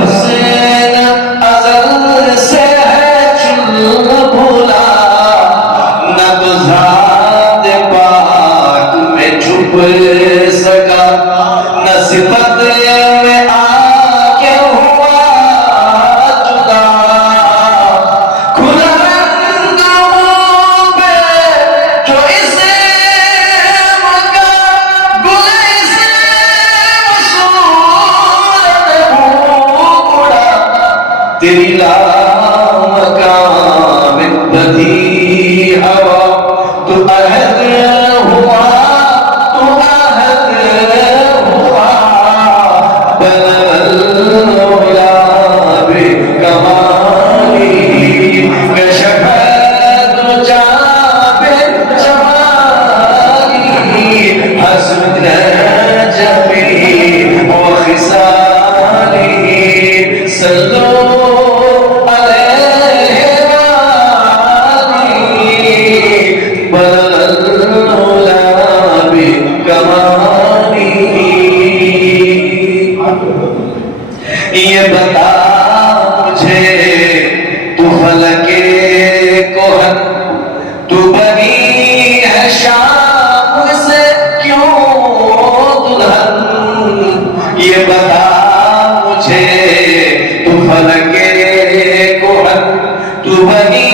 हुस्न अज़ल से है चुलबुला, न तो ज़ात पाक में छुप सका, न सिफत में आके हुआ जुदा। खुला रंग मुँह पे जो इस्म का गुल इस्म सूरत उड़ा, तेरी लामकाम बधी हवा तू अहद हुआ, तू अहद हुआ। बलल मौला बेकमाली कशफ दुजा बेजमाली, हस्न जमी व खिसाली, सल्लो अलैहि बलल मौला बेकमाली। ये बता मुझे तू फलके कोहन, तू बनी है शाम से क्यों दुल्हन। ये बता मुझे तू फलके कोहन, तू बनी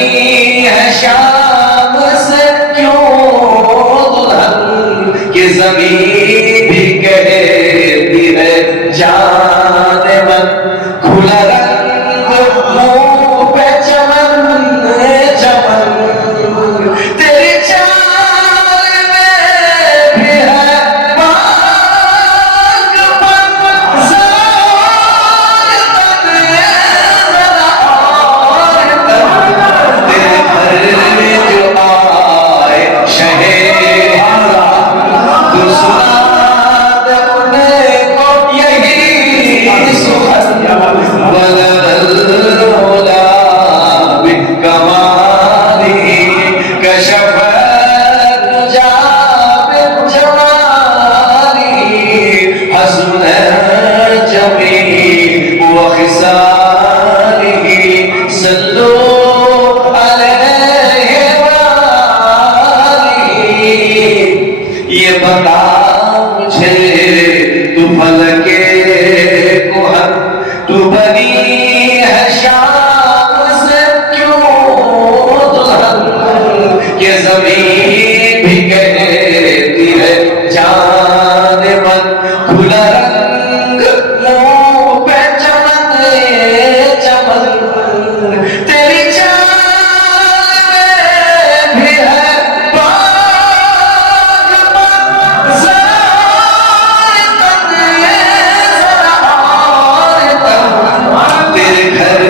है शाम से क्यों दुल्हन। कि ज़मीन भी कहती है जाने मन, खुला रंग मुँह पे चमन चमन, तेरी चाल में भी है पागलपन। ज़रा और तन, तेरे घर जो आए शहे तू सुना दे उनको यही सुखन। बलल मौला बिकमाली कशफ दुजा बिजमाली, हस्न जमी व खिसाली, सल्लू अलैहि वाली। ये बता मुझे तू फलके कोहन, तू बनी है शाम से क्यों दुल्हन। ये ज़मीन भी कहती है जाने मन, खुला रंग मुँह पे चमन चमन, तेरी चाल में भी है पागलपन। ज़रा और तन, तेरे घर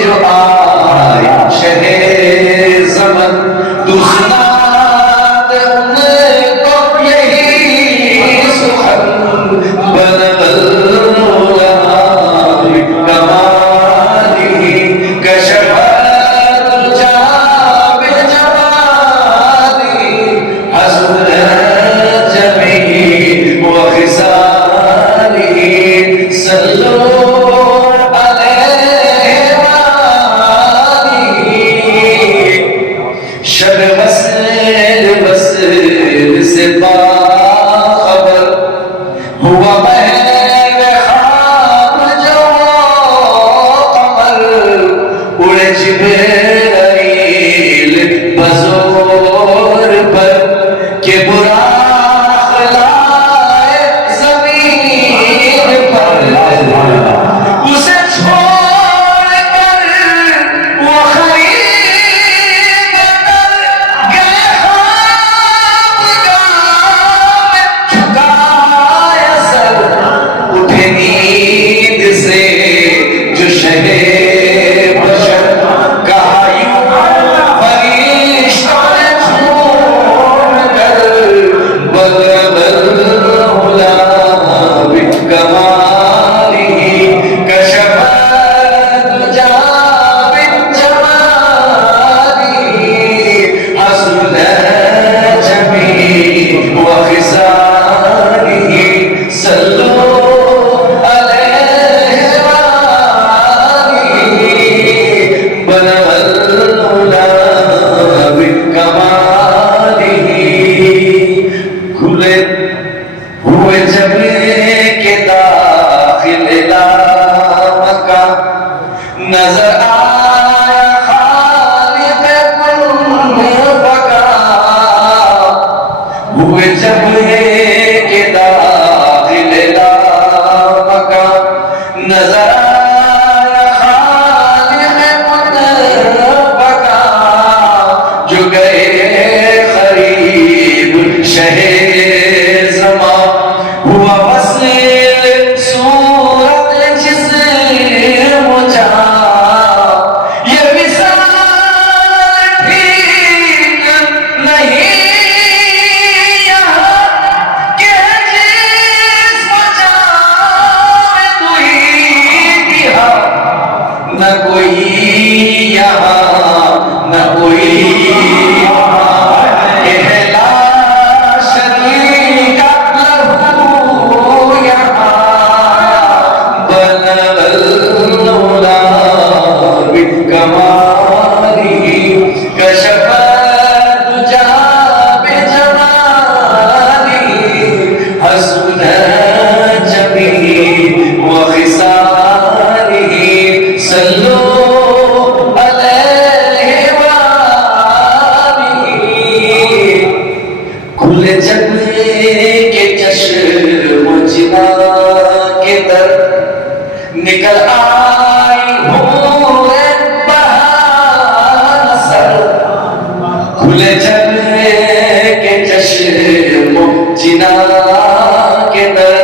जो आए शहे ज़मन, तू सुना दे उनको यही सुखन। बलल मौला बिकमाली कशफ दुजा बिजमाली, हस्न जमी व खिसाली, सल्लू अलैहि वाली। शब वस्ल से बाखबर हुआ महल ख्वाब जो कमर, उड़े जिब्राइल बज़ोर पर के बुरा खलाए ज़मीन पर। उसे छोड़ कर वो खरीद कर गए ख्वाबगाह में, झुकाया सर निकल आई हूँ बहार, खुले चलने के चश्मो जिना के दर,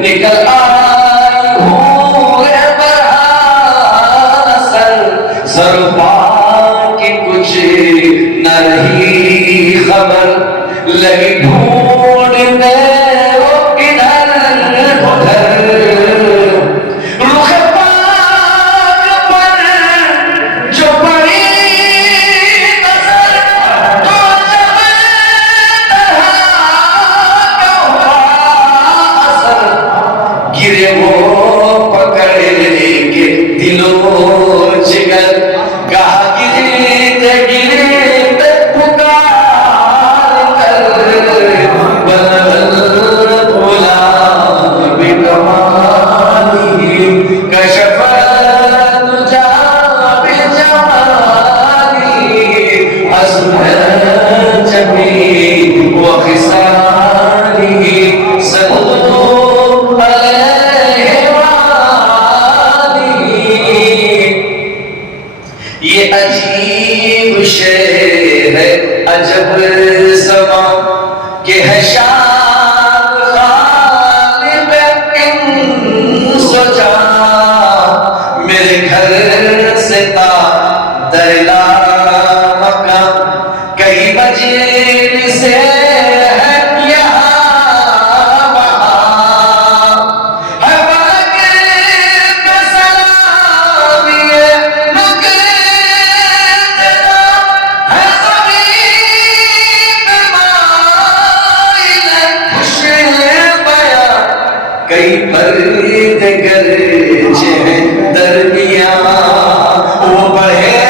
निकल आई हूँ बहार, सरपा की कुछ न रही खबर, लगी ढूंढने वो किधर उधर, रुख पाक पर जो पड़ी नजर, तो जब तहा का हुआ असर, गिरे वो पकड़े के दिलो जिगर, कहा गिरते गिरते पुकार कर, बदल भोला बेकमाली, कशफ तुझा बेजमाली, असमत जमी व खिसाली, सल्लू अलैहि वाली। ये अजीब शेर है अजब समा के है शान गालिब इंसोजा, मेरे घर से ता दरिला मक्का कई मजील से है यहाँ वहाँ, हर पलक पे सलाम ये नुक्ते तेरा, है ज़मीन पे माइल खुशबया, कई पर्दे गरजे हैं दरमियाँ, वो बढ़े